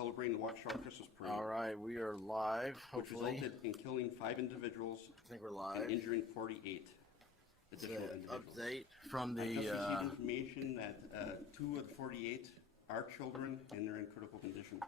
celebrating the Waukesha Christmas parade. All right, we are live, which hopefully. resulted in killing 5 individuals I think we're live. and injuring 48 additional individuals. Update from I just the, received information that 2 of the 48 are children and they're in critical condition.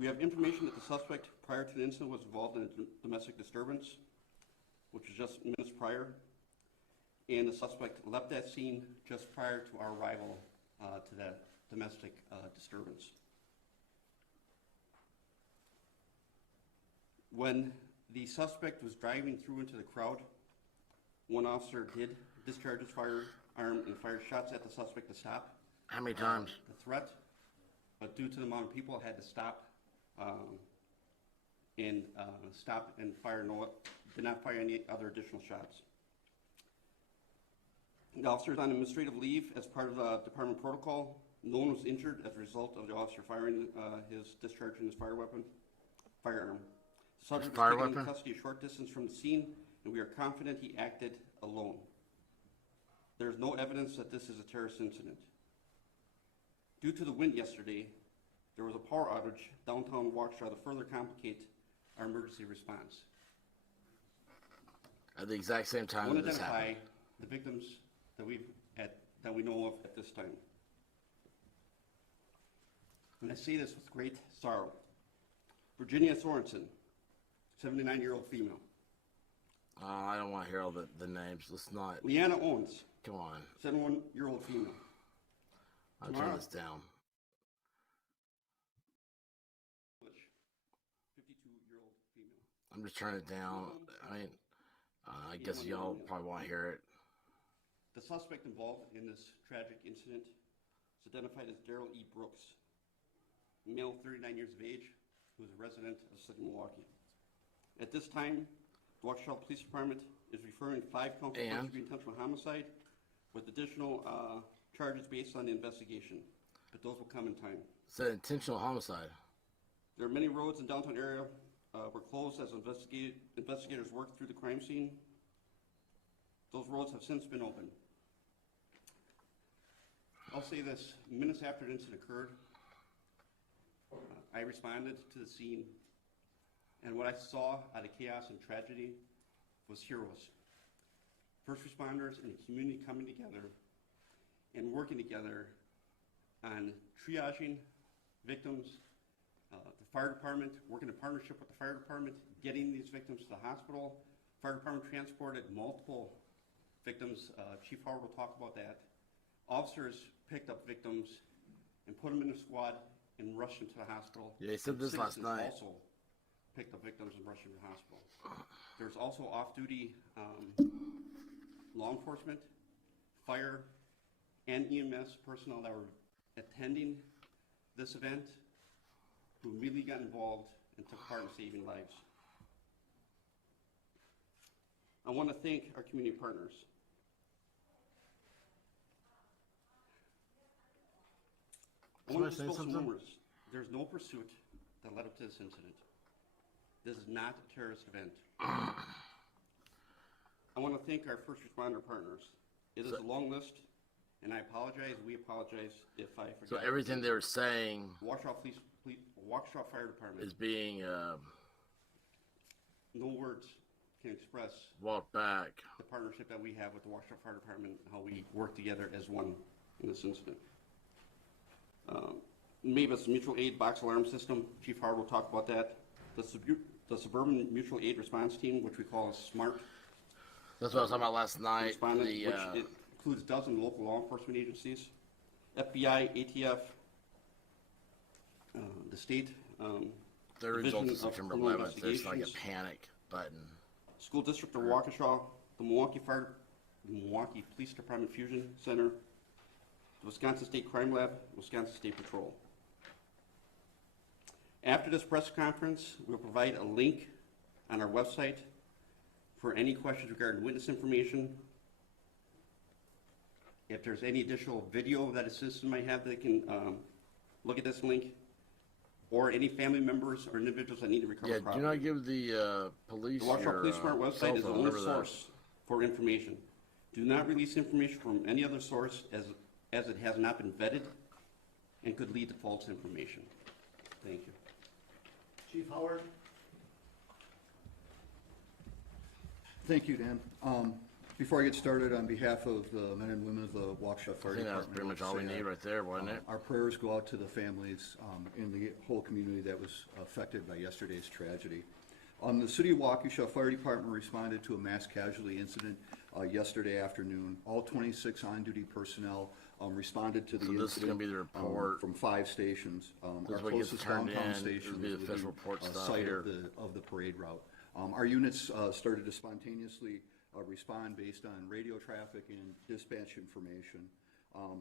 We have information that the suspect prior to the incident was involved in a domestic disturbance, which was just minutes prior, and the suspect left that scene just prior to our arrival to that domestic disturbance. When the suspect was driving through into the crowd, one officer did discharge his firearm and fired shots at the suspect to stop. how many times? The threat, but due to the amount of people, had to stop and fire did not fire any other additional shots. The officer is on administrative leave as part of the department protocol. No one was injured as a result of the officer firing discharging his firearm. The subject was taken into custody a short distance from the scene, and we are confident he acted alone. There is no evidence that this is a terrorist incident. Due to the wind yesterday, there was a power outage downtown Waukesha to further complicate our emergency response. At the exact same time I want that to this identify happened. the victims that we know of at this time. And I say this with great sorrow. Virginia Sorensen, 79-year-old female. I don't want to hear all the names. Let's not. Leanna Owens, Come on. 71-year-old female. I'll turn this down. 52-year-old female. I'm just turning it down. I mean, I guess y'all probably want to hear it. The suspect involved in this tragic incident is identified as Daryl E. Brooks, male, 39 years of age, who is a resident of the city of Milwaukee. At this time, the Waukesha Police Department is referring 5 counts of first-degree intentional homicide with additional charges based on the investigation, but those will come in time. It's an intentional homicide. There are many roads in downtown area were closed as investigators worked through the crime scene. Those roads have since been opened. I'll say this, minutes after the incident occurred, I responded to the scene, and what I saw out of chaos and tragedy was heroes. First responders and the community coming together and working together on triaging victims, the fire department working in partnership with the fire department, getting these victims to the hospital. Fire department transported multiple victims. Chief Howard will talk about that. Officers picked up victims and put them in a squad and rushed them to the hospital. Yeah, he said this last night. Also picked up victims and rushed them to the hospital. There's also off-duty law enforcement, fire, and EMS personnel that were attending this event who immediately got involved and took part in saving lives. I want to thank our community partners. I want to dispel some rumors. There's no pursuit that led up to this incident. This is not a terrorist event. I want to thank our first responder partners. It is a long list, and I apologize. We apologize if I forgot. So everything they were saying Waukesha Fire Department is being no words can express walked back. the partnership that we have with the Waukesha Fire Department and how we work together as one in this incident. MAVIS, Mutual Aid Box Alarm System, Chief Howard will talk about that. The Suburban Mutual Aid Response Team, which we call SMART. That's what I was talking about last night. Which it includes a dozen local law enforcement agencies, FBI, ATF, the state. The result of Division of September Criminal 11th, there's like a Investigations. panic button. School District of Waukesha, the Milwaukee Police Department Fusion Center, the Wisconsin State Crime Lab, Wisconsin State Patrol. After this press conference, we'll provide a link on our website for any questions regarding witness information. If there's any additional video that a citizen might have, they can look at this link, or any family members or individuals that need to recover Yeah, property. do not give the police The Waukesha your Police Department cell website is the phone, only remember that. source for information. Do not release information from any other source as it has not been vetted and could lead to false information. Thank you. Chief Howard? Thank you, Dan. Before I get started, on behalf of the men and women of the Waukesha Fire I think that's Department, pretty much I'll all we say need right there, wasn't it? our prayers go out to the families in the whole community that was affected by yesterday's tragedy. The City of Waukesha Fire Department responded to a mass casualty incident yesterday afternoon. All 26 on-duty personnel responded to the So incident. this is gonna be the report. From 5 stations. This our is what gets closest turned downtown in. station It'll be was the official within report stuff sight here. of the parade route. Our units started to spontaneously respond based on radio traffic and dispatch information.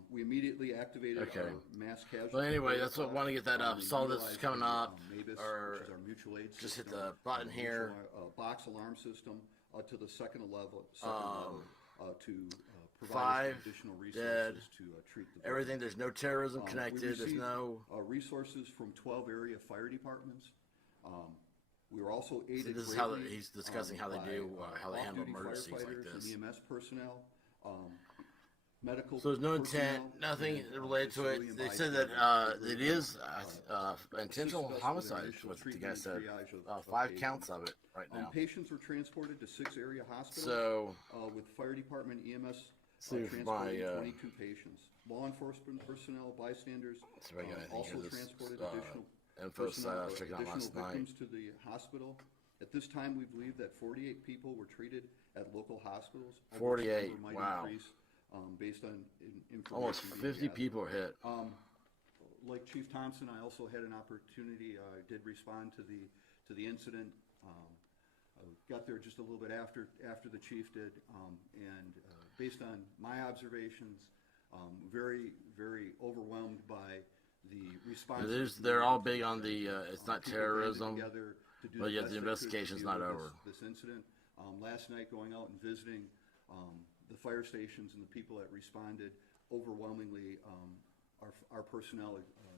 We immediately activated Okay. our mass casualty. Well, anyway, protocol. that's what I want to get that up. We Saw this utilized coming the, up, MABIS, or which is our mutual aid just hit system, the button mutual, here. box alarm system to the second level to provide Five us additional dead. resources to treat the Everything, there's no terrorism we connected. There's received, no. resources from 12 area fire departments. We were also aided this is how greatly, he's discussing how they by, do, how they handle off-duty emergencies like firefighters this. and EMS personnel, medical. So there's no intent, personnel, nothing and, related to it. civilian They body said that cameras. it is intentional assisted us with homicide, is initial what the treatment guy and said. triage of 5 patients. counts of it right now. Patients were transported to 6 area hospitals. So With fire department EMS see if transporting my 22 patients. Law enforcement personnel, bystanders see if I got anything also here. This transported additional info personnel, site I was checking out last additional night. victims to the hospital. At this time, we believe that 48 people were treated at local hospitals. although this 48, number might wow. increase, based on information. Almost being 50 gathered. people hit. Like Chief Thompson, I also had an opportunity, did respond to the incident. I got there just a little bit after the chief did, and based on my observations, very, very overwhelmed by the response. They're all big on the it's not People banded terrorism, together to do but the yet best the they could to investigation's deal not with over. This incident. Last night, going out and visiting the fire stations and the people that responded, overwhelmingly, our personnel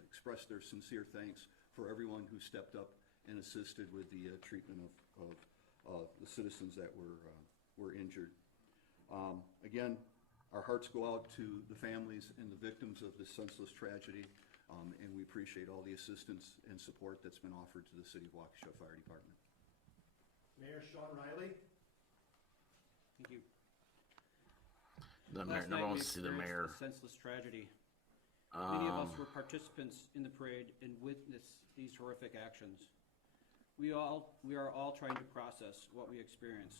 expressed their sincere thanks for everyone who stepped up and assisted with the treatment of the citizens that were injured. Again, our hearts go out to the families and the victims of this senseless tragedy, and we appreciate all the assistance and support that's been offered to the City of Waukesha Fire Department. Mayor Sean Riley? Thank you. The mayor, Last no night one we wants to see the experienced mayor. a senseless tragedy. Many of us Um, were participants in the parade and witnessed these horrific actions. We are all trying to process what we experienced.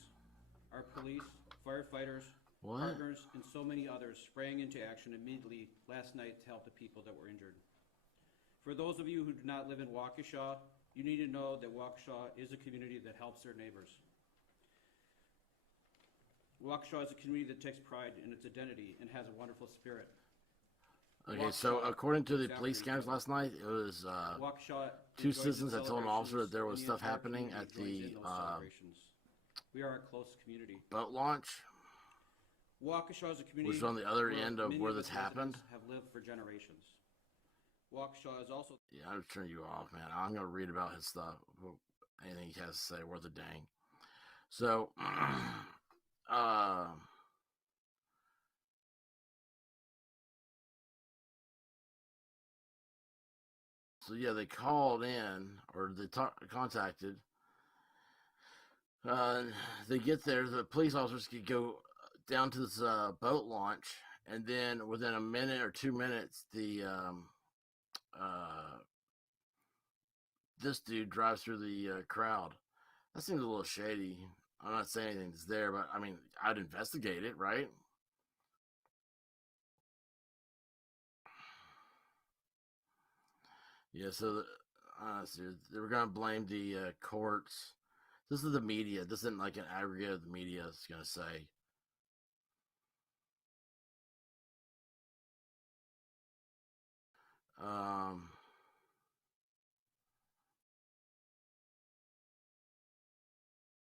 Our police, firefighters, What? partners, and so many others sprang into action immediately last night to help the people that were injured. For those of you who do not live in Waukesha, you need to know that Waukesha is a community that helps their neighbors. Waukesha is a community that takes pride in its identity and has a wonderful spirit. Okay, so Waukesha according to the is police after cameras each other. last night, it was Waukesha two enjoys the citizens that told an officer that there was celebrations, and stuff the entire happening community at joins the in those celebrations. We are a close community. boat launch. Waukesha is a community Which is on the other where end of many where its this happened. residents have lived for generations. Waukesha is also Yeah, I'll turn you off, man. I'm gonna read about his stuff. Anything he has to say, worth a dang. So, so yeah, they called in or they contacted. They get there. The police officers could go down to this boat launch, and then within a minute or 2 minutes, the this dude drives through the crowd. That seems a little shady. I'm not saying anything's there, but I mean, I'd investigate it, right? Yeah, so they were gonna blame the courts. This is the media. This isn't like an aggregate of the media is gonna say. Um,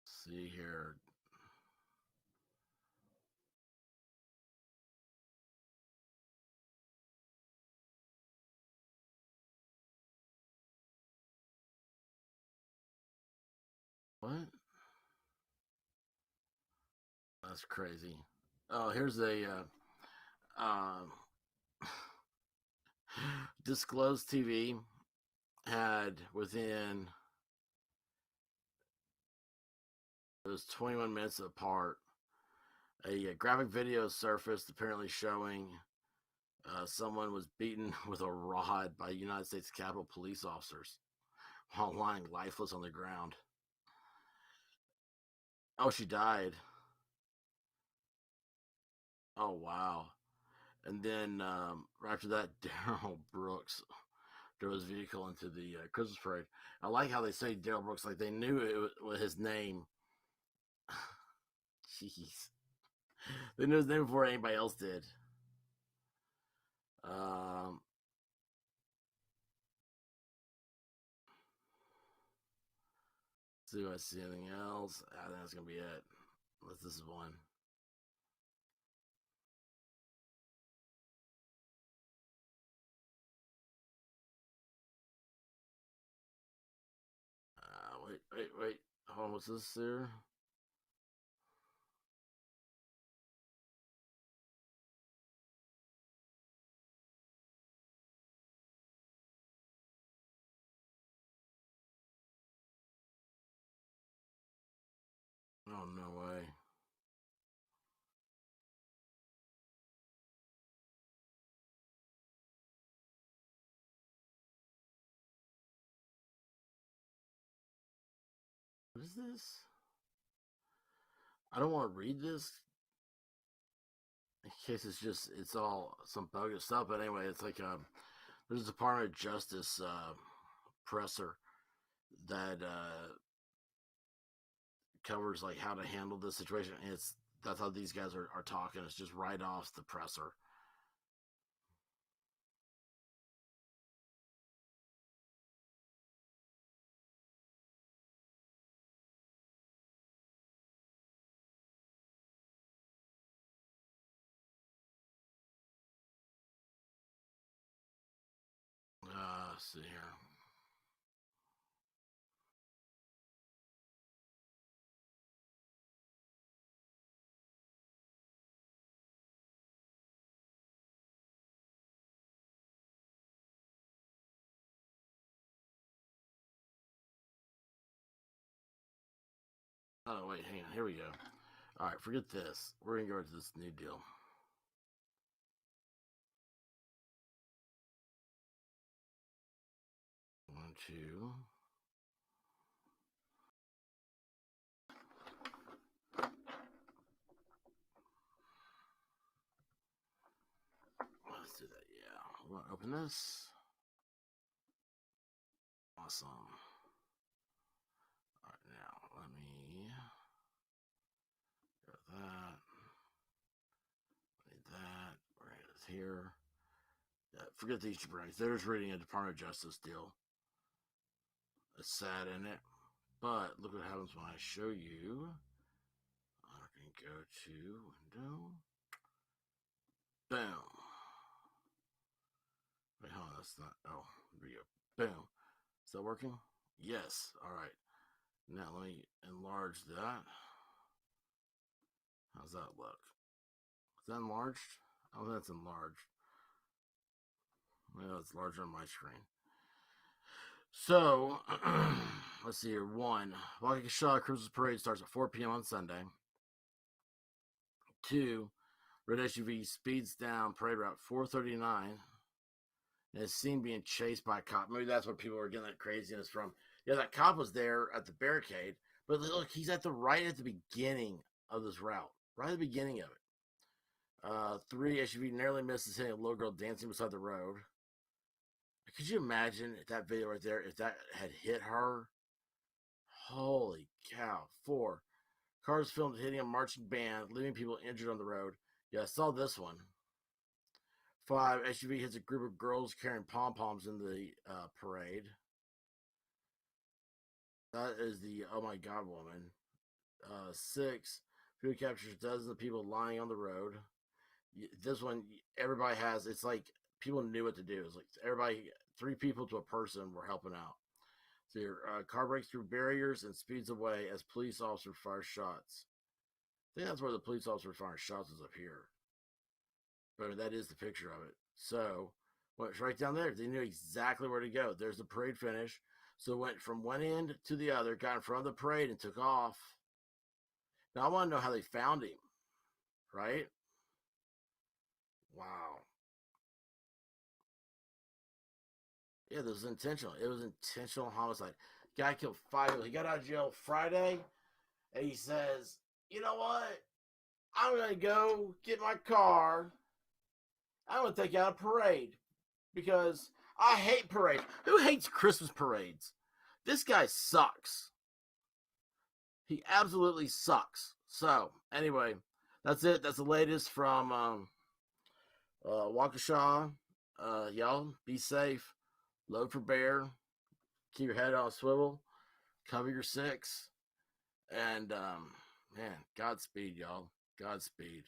see here. What? That's crazy. Oh, here's a Disclosed TV had within, it was 21 minutes apart, a graphic video surfaced apparently showing someone was beaten with a rod by United States Capitol police officers while lying lifeless on the ground. Oh, she died. Oh, wow. And then right after that, Daryl Brooks drove his vehicle into the Christmas parade. I like how they say Daryl Brooks, like they knew it was his name. Jeez. They knew his name before anybody else did. See if I see anything else. I think that's going to be it. Unless this is one. Wait. Hold on, what's this here? Oh, no way. What is this? I don't want to read this in case it's all some bogus stuff. But anyway, it's like there's a Department of Justice presser that covers like how to handle this situation. And that's how these guys are talking. It's just right off the presser. Let's see here. Oh, wait, hang on. Here we go. All right, forget this. We're going to go into this new deal. One, two. Let's do that, yeah. We're going to open this. Awesome. All right, now let me go to that. Need that. Right here. Yeah, forget these two brains. They're just reading a Department of Justice deal. It's sad, isn't it? But look what happens when I show you. I can go to window. Boom. Wait, hold on. That's not. Oh, there we go. Boom. Is that working? Yes. All right. Now let me enlarge that. How's that look? Is that enlarged? Oh, that's enlarged. Well, it's larger on my screen. So, let's see here. 1. Waukesha Christmas Parade starts at 4 p.m. on Sunday. 2. Red SUV speeds down parade route 439 and is seen being chased by a cop. Maybe that's where people are getting that craziness from. Yeah, that cop was there at the barricade, but look, he's at the beginning of this route. Right at the beginning of it. 3. SUV narrowly misses hitting a little girl dancing beside the road. Could you imagine if that video right there, if that had hit her? Holy cow. 4. Cars filmed hitting a marching band, leaving people injured on the road. Yeah, I saw this one. 5. SUV hits a group of girls carrying pom-poms in the parade. That is the oh my god woman. 6. Video captures dozens of people lying on the road. This one, everybody has, it's like people knew what to do. It's like everybody, 3 people to a person were helping out. So your car breaks through barriers and speeds away as police officer fires shots. I think that's where the police officer firing shots is up here. But that is the picture of it. So Went right down there. They knew exactly where to go. There's the parade finish. So went from one end to the other, got in front of the parade, and took off. Now I want to know how they found him, right? Wow. Yeah, this was intentional. It was intentional homicide. Guy killed 5 people. He got out of jail Friday, and he says, "You know what? I'm gonna go get my car. I'm gonna take out a parade because I hate parades. Who hates Christmas parades? This guy sucks. He absolutely sucks." So anyway, that's it. That's the latest from Waukesha. Y'all be safe. Load for bear. Keep your head on a swivel. Cover your six. And man, Godspeed, y'all. Godspeed.